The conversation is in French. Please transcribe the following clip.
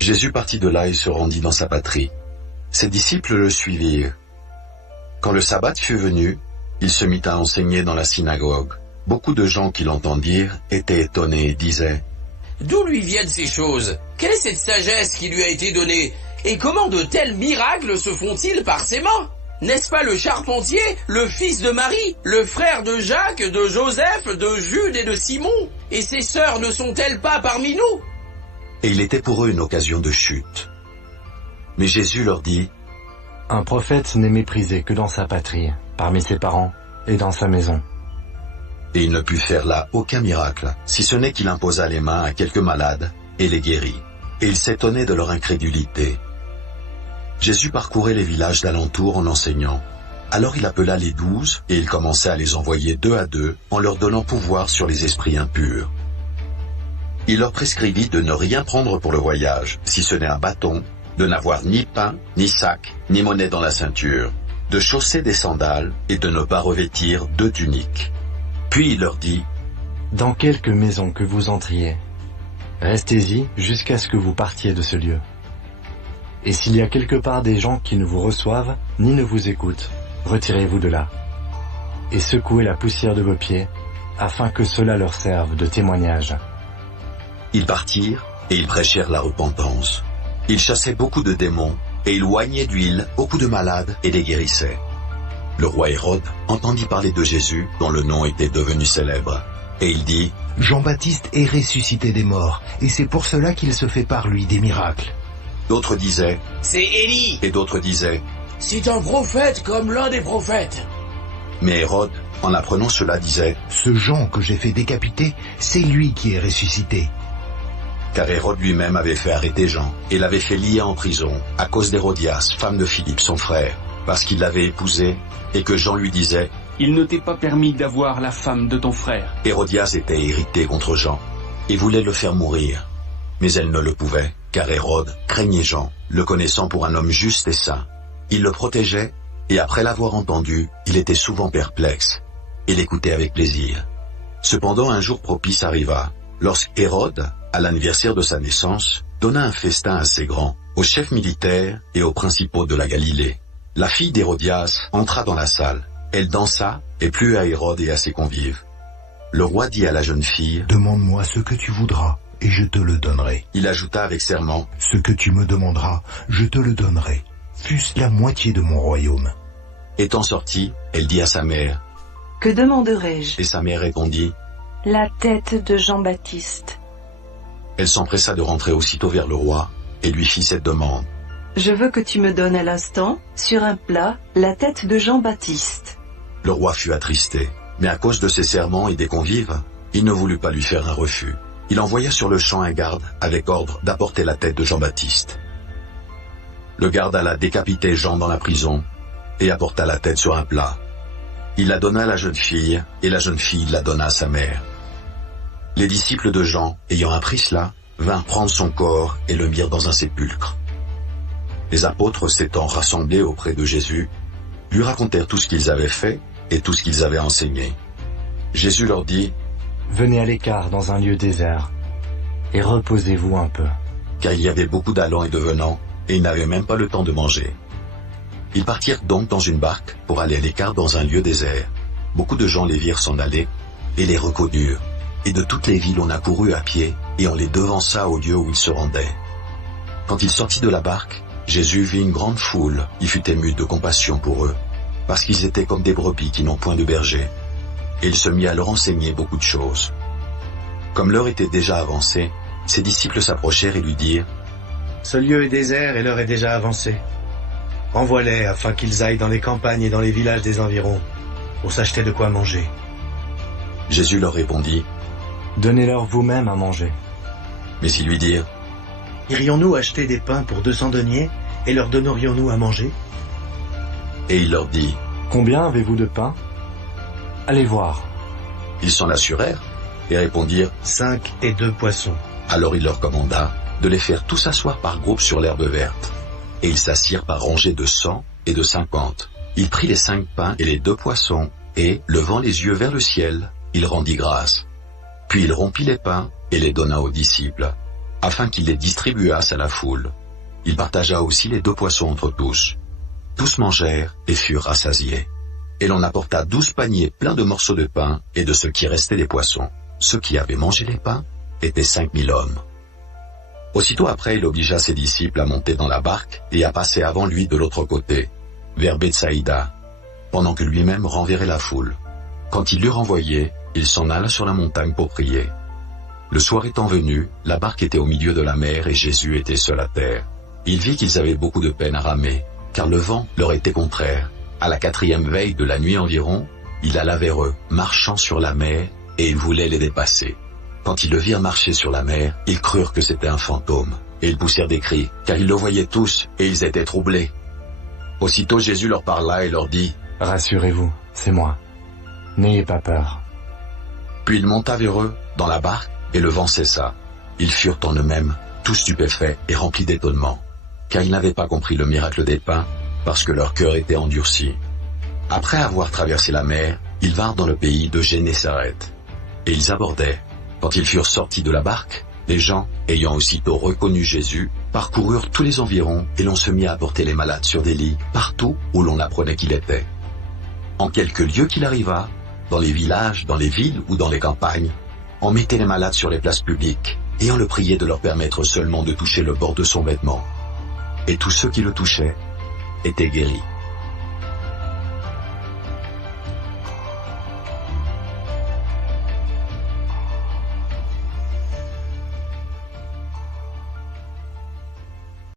Jésus partit de là et se rendit dans sa patrie. Ses disciples le suivirent. Quand le sabbat fut venu, il se mit à enseigner dans la synagogue. Beaucoup de gens qui l'entendirent étaient étonnés et disaient: D'où lui viennent ces choses? Quelle est cette sagesse qui lui a été donnée? Et comment de tels miracles se font-ils par ses mains? N'est-ce pas le charpentier, le fils de Marie, le frère de Jacques, de Joseph, de Jude et de Simon? Et ses sœurs ne sont-elles pas parmi nous? Et il était pour eux une occasion de chute. Mais Jésus leur dit: Un prophète n'est méprisé que dans sa patrie, parmi ses parents et dans sa maison. Et il ne put faire là aucun miracle, si ce n'est qu'il imposa les mains à quelques malades et les guérit. Et il s'étonnait de leur incrédulité. Jésus parcourait les villages d'alentour en enseignant. Alors il appela les 12 et il commençait à les envoyer 2 à 2 en leur donnant pouvoir sur les esprits impurs. Il leur prescrivit de ne rien prendre pour le voyage, si ce n'est un bâton, de n'avoir ni pain, ni sac, ni monnaie dans la ceinture, de chausser des sandales et de ne pas revêtir 2 tuniques. Puis il leur dit: Dans quelque maison que vous entriez, restez-y jusqu'à ce que vous partiez de ce lieu. Et s'il y a quelque part des gens qui ne vous reçoivent, ni ne vous écoutent, retirez-vous de là. Et secouez la poussière de vos pieds, afin que cela leur serve de témoignage. Ils partirent et ils prêchèrent la repentance. Ils chassaient beaucoup de démons et ils oignaient d'huile beaucoup de malades et les guérissaient. Le roi Hérode entendit parler de Jésus, dont le nom était devenu célèbre. Et il dit: Jean-Baptiste est ressuscité des morts, et c'est pour cela qu'il se fait par lui des miracles. D'autres disaient: C'est Élie. Et d'autres disaient: C'est un prophète comme l'un des prophètes. Mais Hérode, en apprenant cela, disait: Ce Jean que j'ai fait décapiter, c'est lui qui est ressuscité. Car Hérode lui-même avait fait arrêter Jean et l'avait fait lier en prison à cause d'Hérodias, femme de Philippe son frère, parce qu'il l'avait épousée et que Jean lui disait: Il ne t'est pas permis d'avoir la femme de ton frère. Hérodias était irritée contre Jean et voulait le faire mourir. Mais elle ne le pouvait, car Hérode craignait Jean, le connaissant pour un homme juste et saint. Il le protégeait, et après l'avoir entendu, il était souvent perplexe, et l'écoutait avec plaisir. Cependant un jour propice arriva, lorsqu'Hérode, à l'anniversaire de sa naissance, donna un festin assez grand aux chefs militaires et aux principaux de la Galilée. La fille d'Hérodias entra dans la salle. Elle dansa et plut à Hérode et à ses convives. Le roi dit à la jeune fille: Demande-moi ce que tu voudras, et je te le donnerai. Il ajouta avec serment: Ce que tu me demanderas, je te le donnerai, fût-ce la moitié de mon royaume. Étant sortie, elle dit à sa mère: Que demanderai-je? Et sa mère répondit: La tête de Jean-Baptiste. Elle s'empressa de rentrer aussitôt vers le roi et lui fit cette demande: Je veux que tu me donnes à l'instant, sur un plat, la tête de Jean-Baptiste. Le roi fut attristé, mais à cause de ses serments et des convives, il ne voulut pas lui faire un refus. Il envoya sur le champ un garde avec ordre d'apporter la tête de Jean-Baptiste. Le garde alla décapiter Jean dans la prison et apporta la tête sur un plat. Il la donna à la jeune fille, et la jeune fille la donna à sa mère. Les disciples de Jean, ayant appris cela, vinrent prendre son corps et le mirent dans un sépulcre. Les apôtres s'étant rassemblés auprès de Jésus, lui racontèrent tout ce qu'ils avaient fait et tout ce qu'ils avaient enseigné. Jésus leur dit: Venez à l'écart dans un lieu désert, et reposez-vous un peu. Car il y avait beaucoup d'allants et de venants, et ils n'avaient même pas le temps de manger. Ils partirent donc dans une barque pour aller à l'écart dans un lieu désert. Beaucoup de gens les virent s'en aller, et les reconnurent. Et de toutes les villes on accourut à pied, et on les devança au lieu où ils se rendaient. Quand il sortit de la barque, Jésus vit une grande foule, il fut ému de compassion pour eux, parce qu'ils étaient comme des brebis qui n'ont point de berger. Et il se mit à leur enseigner beaucoup de choses. Comme l'heure était déjà avancée, ses disciples s'approchèrent et lui dirent: Ce lieu est désert et l'heure est déjà avancée. Renvoie-les afin qu'ils aillent dans les campagnes et dans les villages des environs, pour s'acheter de quoi manger. Jésus leur répondit: Donnez-leur vous-même à manger. Mais ils lui dirent: Irions-nous acheter des pains pour 200 deniers et leur donnerions-nous à manger? Et il leur dit: Combien avez-vous de pain? Allez voir. Ils s'en assurèrent et répondirent: 5 et 2 poissons. Alors il leur commanda de les faire tous asseoir par groupes sur l'herbe verte. Et ils s'assirent par rangées de 100 et de 50. Il prit les 5 pains et les 2 poissons, et, levant les yeux vers le ciel, il rendit grâce. Puis il rompit les pains et les donna aux disciples. afin qu'il les distribuasse à la foule. Il partagea aussi les 2 poissons entre tous. Tous mangèrent et furent rassasiés. Et l'on apporta 12 paniers pleins de morceaux de pain et de ce qui restait des poissons. Ceux qui avaient mangé les pains étaient 5000 hommes. Aussitôt après, il obligea ses disciples à monter dans la barque et à passer avant lui de l'autre côté, vers Bethsaïda, pendant que lui-même renverrait la foule. Quand il l'eut renvoyé, il s'en alla sur la montagne pour prier. Le soir étant venu, la barque était au milieu de la mer et Jésus était seul à terre. Il vit qu'ils avaient beaucoup de peine à ramer, car le vent leur était contraire. À la 4e veille de la nuit environ, il alla vers eux, marchant sur la mer, et il voulait les dépasser. Quand ils le virent marcher sur la mer, ils crurent que c'était un fantôme, et ils poussèrent des cris, car ils le voyaient tous, et ils étaient troublés. Aussitôt Jésus leur parla et leur dit, « Rassurez-vous, c'est moi. N'ayez pas peur. » Puis il monta vers eux, dans la barque, et le vent cessa. Ils furent en eux-mêmes, tous stupéfaits et remplis d'étonnement, car ils n'avaient pas compris le miracle des pains, parce que leur cœur était endurci. Après avoir traversé la mer, ils vinrent dans le pays de Génésaret. Et ils abordaient. Quand ils furent sortis de la barque, les gens, ayant aussitôt reconnu Jésus, parcoururent tous les environs et l'on se mit à porter les malades sur des lits, partout où l'on apprenait qu'il était. En quelque lieu qu'il arriva, dans les villages, dans les villes ou dans les campagnes, on mettait les malades sur les places publiques, et on le priait de leur permettre seulement de toucher le bord de son vêtement. Et tous ceux qui le touchaient étaient guéris.